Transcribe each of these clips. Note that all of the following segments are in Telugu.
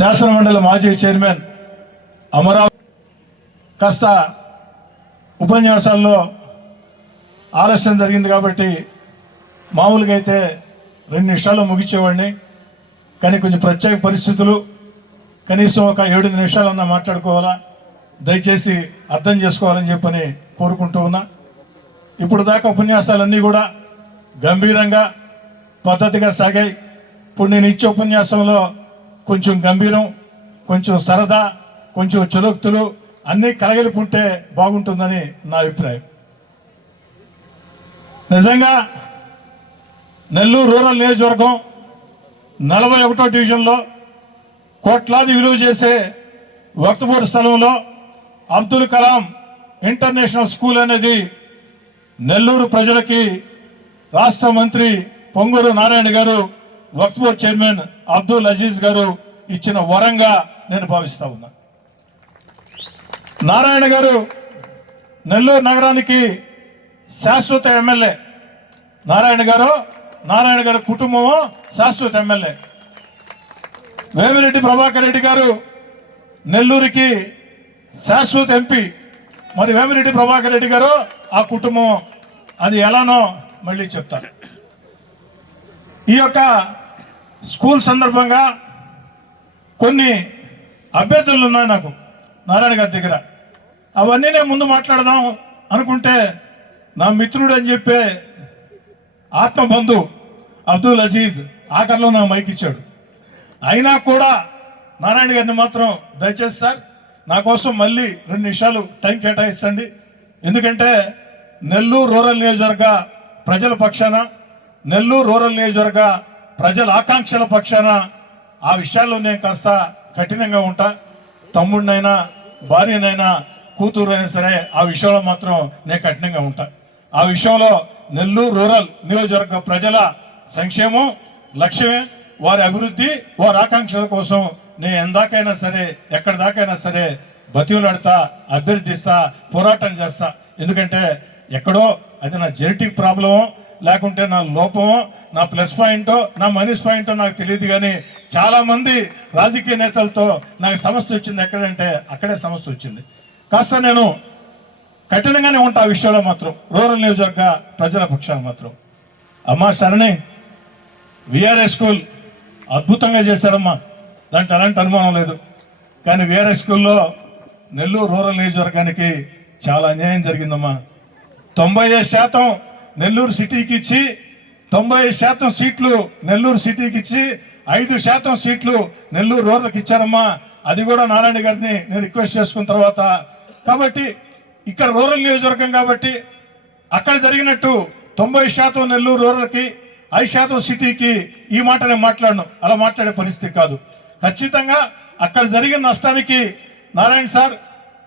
శాసనమండలి మాజీ చైర్మన్ అమరావతి కాస్త ఉపన్యాసాల్లో ఆలస్యం జరిగింది కాబట్టి మామూలుగా అయితే రెండు నిమిషాలు ముగించేవాడిని కానీ కొంచెం ప్రత్యేక పరిస్థితులు కనీసం ఒక ఏడు నిమిషాలన్నా మాట్లాడుకోవాలా దయచేసి అర్థం చేసుకోవాలని చెప్పని కోరుకుంటూ ఉన్నా. ఇప్పుడు దాకా ఉపన్యాసాలన్నీ కూడా గంభీరంగా పద్ధతిగా సాగాయి. ఇప్పుడు నేను ఇచ్చే ఉపన్యాసంలో కొంచెం గంభీరం కొంచెం సరదా కొంచెం చులోక్తులు అన్నీ కలగలుపుంటే బాగుంటుందని నా అభిప్రాయం. నిజంగా నెల్లూరు రూరల్ నియోజకవర్గం నలభై ఒకటో డివిజన్లో కోట్లాది విలువ చేసే వక్తపూర్ స్థలంలో అబ్దుల్ కలాం ఇంటర్నేషనల్ స్కూల్ అనేది నెల్లూరు ప్రజలకి రాష్ట్ర మంత్రి పొంగూరు నారాయణ గారు వక్తపూర్ చైర్మన్ అబ్దుల్ అజీజ్ గారు ఇచ్చిన వరంగా నేను భావిస్తా ఉన్నా. నారాయణ గారు నెల్లూరు నగరానికి శాశ్వత ఎమ్మెల్యే. నారాయణ గారు నారాయణ గారి కుటుంబము శాశ్వత ఎమ్మెల్యే. వేమిరెడ్డి ప్రభాకర్ రెడ్డి గారు నెల్లూరుకి శాశ్వత ఎంపీ. మరి వేమిరెడ్డి ప్రభాకర్ రెడ్డి గారు ఆ కుటుంబం అది ఎలానో మళ్ళీ చెప్తారు ఈ యొక్క స్కూల్ సందర్భంగా కొన్ని అభ్యర్థులు ఉన్నాయి నాకు నారాయణ గారి దగ్గర. అవన్నీ నేను ముందు మాట్లాడదాం అనుకుంటే నా మిత్రుడు అని చెప్పే ఆత్మబంధు అబ్దుల్ అజీజ్ ఆఖరిలో నా మైక్ ఇచ్చాడు. అయినా కూడా నారాయణ గారిని మాత్రం దయచేసి సార్ నా కోసం మళ్ళీ రెండు నిమిషాలు టైం కేటాయించండి. ఎందుకంటే నెల్లూరు రూరల్ నియోజకవర్గ ప్రజల పక్షాన నెల్లూరు రూరల్ నియోజకవర్గ ప్రజల ఆకాంక్షల పక్షాన ఆ విషయాల్లో నేను కాస్త కఠినంగా ఉంటా. తమ్ముడినైనా భార్యనైనా కూతురు అయినా సరే ఆ విషయంలో మాత్రం నేను కఠినంగా ఉంటా. ఆ విషయంలో నెల్లూరు రూరల్ నియోజకవర్గ ప్రజల సంక్షేమం లక్ష్యమే వారి అభివృద్ధి వారి ఆకాంక్షల కోసం నేను ఎందాకైనా సరే ఎక్కడి దాకైనా సరే బతివులాడతా అభ్యర్థిస్తా పోరాటం చేస్తా. ఎందుకంటే ఎక్కడో అది నా జెనెటిక్ ప్రాబ్లమో లేకుంటే నా లోపమో నా ప్లస్ పాయింటో నా మైనస్ పాయింటో నాకు తెలియదు కానీ చాలా మంది రాజకీయ నేతలతో నాకు సమస్య వచ్చింది. ఎక్కడంటే అక్కడే సమస్య వచ్చింది. కాస్త నేను కఠినంగానే ఉంటా ఆ విషయంలో మాత్రం. రూరల్ నియోజకవర్గ ప్రజల పక్షాన మాత్రం. అమ్మా సరణి విఆర్ఎస్ స్కూల్ అద్భుతంగా చేశారమ్మా. దాంట్లో ఎలాంటి అనుమానం లేదు. కానీ విఆర్ఎస్ స్కూల్లో నెల్లూరు రూరల్ నియోజకవర్గానికి చాలా అన్యాయం జరిగిందమ్మా. తొంభై ఐదు శాతం నెల్లూరు సిటీకి ఇచ్చి తొంభై శాతం సీట్లు నెల్లూరు సిటీకి ఇచ్చి ఐదు శాతం సీట్లు నెల్లూరు రోడ్లకు ఇచ్చారమ్మా. అది కూడా నారాయణ గారిని నేను రిక్వెస్ట్ చేసుకున్న తర్వాత. కాబట్టి ఇక్కడ రూరల్ నియోజకవర్గం కాబట్టి అక్కడ జరిగినట్టు తొంభై శాతం నెల్లూరు రూరల్కి ఐదు శాతం సిటీకి ఈ మాట నేను మాట్లాడను. అలా మాట్లాడే పరిస్థితి కాదు. ఖచ్చితంగా అక్కడ జరిగిన నష్టానికి నారాయణ సార్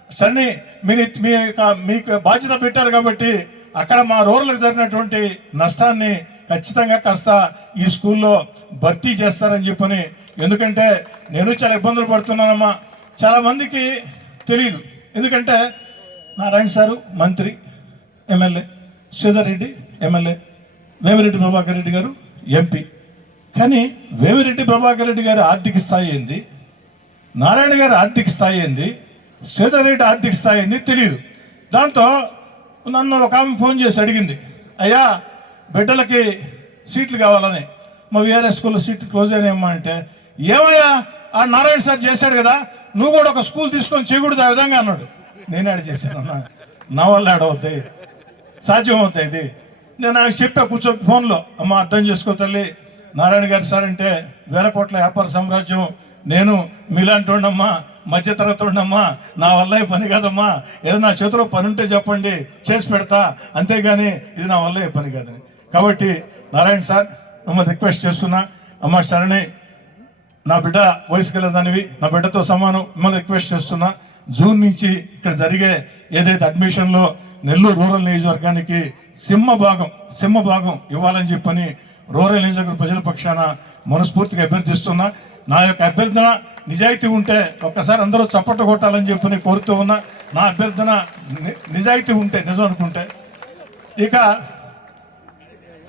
సన్ని మీ మీ మీకు బాధ్యత పెట్టారు కాబట్టి అక్కడ మా రూరల్కి జరిగినటువంటి నష్టాన్ని ఖచ్చితంగా కాస్త ఈ స్కూల్లో భర్తీ చేస్తారని చెప్పని. ఎందుకంటే నేను చాలా ఇబ్బందులు పడుతున్నానమ్మా. చాలా మందికి తెలియదు ఎందుకంటే నారాయణ సారు మంత్రి ఎమ్మెల్యే శ్రీధర్ రెడ్డి ఎమ్మెల్యే వేమిరెడ్డి ప్రభాకర్ రెడ్డి గారు ఎంపీ. కానీ వేమిరెడ్డి ప్రభాకర్ రెడ్డి గారి ఆర్థిక స్థాయి ఏంది? నారాయణ గారి ఆర్థిక స్థాయి ఏంది? శ్రీధర్ రెడ్డి ఆర్థిక స్థాయి ఏంది? తెలియదు దాంతో నన్ను ఒక ఆమె ఫోన్ చేసి అడిగింది అయ్యా బిడ్డలకి సీట్లు కావాలని మా వేరే స్కూల్లో సీట్లు క్లోజ్ అయినాయమ్మా అంటే ఏమయ్యా ఆ నారాయణ సార్ చేశాడు కదా నువ్వు కూడా ఒక స్కూల్ తీసుకొని చేయకూడదు ఆ విధంగా అన్నాడు. నేను ఆడ చేశాను నా వల్ల ఆడవుతాయి సాధ్యం అవుతాయి ఇది? నేను ఆమెకు చెప్పా కూర్చో ఫోన్లో అమ్మ అర్థం చేసుకో తల్లి. నారాయణ గారు సార్ అంటే వేల కోట్ల వ్యాపార సామ్రాజ్యం. నేను మీలాంటి ఉండమ్మా మధ్యతరగతి ఉండమ్మా నా వల్ల పని కాదమ్మా. ఏదో నా చేతిలో పని ఉంటే చెప్పండి చేసి పెడతా. అంతేగాని ఇది నా వల్ల పని కాదని. కాబట్టి నారాయణ సార్ మిమ్మల్ని రిక్వెస్ట్ చేస్తున్నా. అమ్మ సరణి నా బిడ్డ వయసు గలదానివి నా బిడ్డతో సమానం మిమ్మల్ని రిక్వెస్ట్ చేస్తున్నా. జూన్ నుంచి ఇక్కడ జరిగే ఏదైతే అడ్మిషన్లో నెల్లూరు రూరల్ నియోజకవర్గానికి సింహ భాగం సింహ భాగం ఇవ్వాలని చెప్పని రూరల్ నియోజకవర్గ ప్రజల పక్షాన మనస్ఫూర్తిగా అభ్యర్థిస్తున్నా. నా యొక్క అభ్యర్థన నిజాయితీ ఉంటే ఒక్కసారి అందరూ చప్పట్లు కొట్టాలని చెప్పని కోరుతూ ఉన్నా. నా అభ్యర్థన ని- నిజాయితీ ఉంటే నిజం అనుకుంటే. ఇక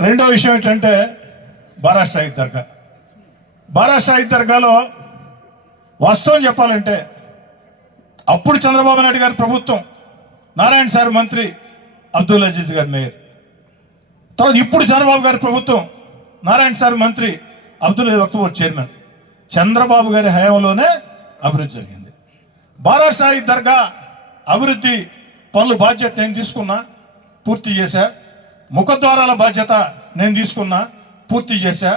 రెండో విషయం ఏంటంటే బారా షాహిద్ దర్గా. బారా షాహిద్ దర్గాలో వాస్తవం చెప్పాలంటే అప్పుడు చంద్రబాబు నాయుడు గారి ప్రభుత్వం నారాయణ సార్ మంత్రి అబ్దుల్ అజీజ్ గారి మేయర్. తర్వాత ఇప్పుడు చంద్రబాబు గారి ప్రభుత్వం నారాయణ సార్ మంత్రి అబ్దుల్ వక్తూర్ చైర్మన్. చంద్రబాబు గారి హయాంలోనే అభివృద్ధి జరిగింది. బారాసాయి దర్గా అభివృద్ధి పనులు బాధ్యత నేను తీసుకున్నా పూర్తి చేశా. ముఖద్వారాల బాధ్యత నేను తీసుకున్నా పూర్తి చేశా.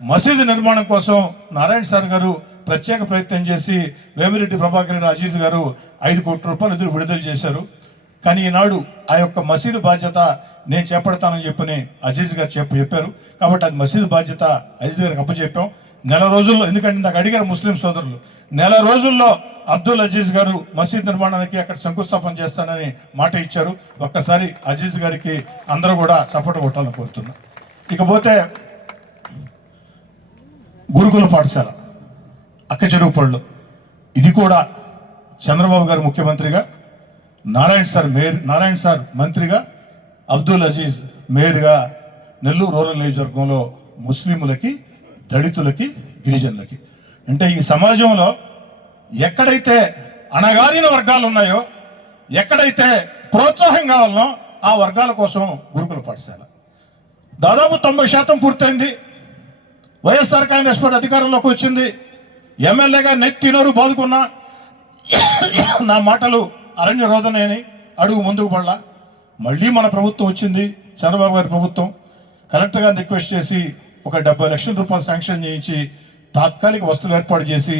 మసీదు నిర్మాణం కోసం నారాయణ సార్ గారు ప్రత్యేక ప్రయత్నం చేసి వేమిరెడ్డి ప్రభాకర్ రెడ్డి అజీజ్ గారు ఐదు కోట్ల రూపాయలు నిధులు విడుదల చేశారు. కానీ ఈనాడు ఆ యొక్క మసీదు బాధ్యత నేను చేపడతానని చెప్పని అజీజ్ గారు చెప్ప చెప్పారు. కాబట్టి అది మసీదు బాధ్యత అజీజ్ గారికి అప్పచెప్పాం. నెల రోజుల్లో ఎందుకంటే నాకు అడిగారు ముస్లిం సోదరులు నెల రోజుల్లో అబ్దుల్ అజీజ్ గారు మసీద్ నిర్మాణానికి అక్కడ శంకుస్థాపన చేస్తానని మాట ఇచ్చారు. ఒక్కసారి అజీజ్ గారికి అందరూ కూడా చప్పట కొట్టాలని కోరుతున్నా. ఇకపోతే గురుకుల పాఠశాల అక్క చెరువుపళ్ళు ఇది కూడా చంద్రబాబు గారు ముఖ్యమంత్రిగా Narayana sir mayor Narayana sir మంత్రిగా అబ్దుల్ అజీజ్ మేయర్గా నెల్లూరు రూరల్ నియోజకవర్గంలో ముస్లింలకి దళితులకి గిరిజనులకి. అంటే ఈ సమాజంలో ఎక్కడైతే అణగారిన వర్గాలు ఉన్నాయో ఎక్కడైతే ప్రోత్సాహం కావాలనో ఆ వర్గాల కోసం గురుకుల పాఠశాల. దాదాపు తొంభై శాతం పూర్తయింది. వైఎస్ఆర్ కాంగ్రెస్ పార్టీ అధికారంలోకి వచ్చింది. ఎమ్మెల్యేగా నెత్తినోరు బాదుకున్నా. నా మాటలు అరణ్య రోదనని అడుగు ముందుకు పడలా. మళ్ళీ మన ప్రభుత్వం వచ్చింది చంద్రబాబు గారి ప్రభుత్వం. కలెక్టర్ గారిని రిక్వెస్ట్ చేసి ఒక డెబ్బై లక్షల రూపాయలు శాంక్షన్ చేయించి తాత్కాలిక వస్తువులు ఏర్పాటు చేసి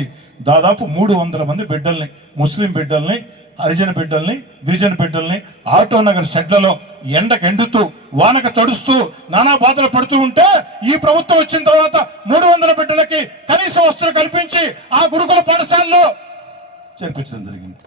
దాదాపు మూడు వందల మంది బిడ్డల్ని ముస్లిం బిడ్డల్ని హరిజన బిడ్డల్ని గిరిజన బిడ్డల్ని ఆటో నగర్ షెడ్లలో ఎండకు ఎండుతూ వానక తడుస్తూ నానా బాధలు పడుతూ ఉంటే ఈ ప్రభుత్వం వచ్చిన తర్వాత మూడు వందల బిడ్డలకి కనీస వస్తువులు కల్పించి ఆ గురుకుల పాఠశాలలో చేర్పించడం జరిగింది.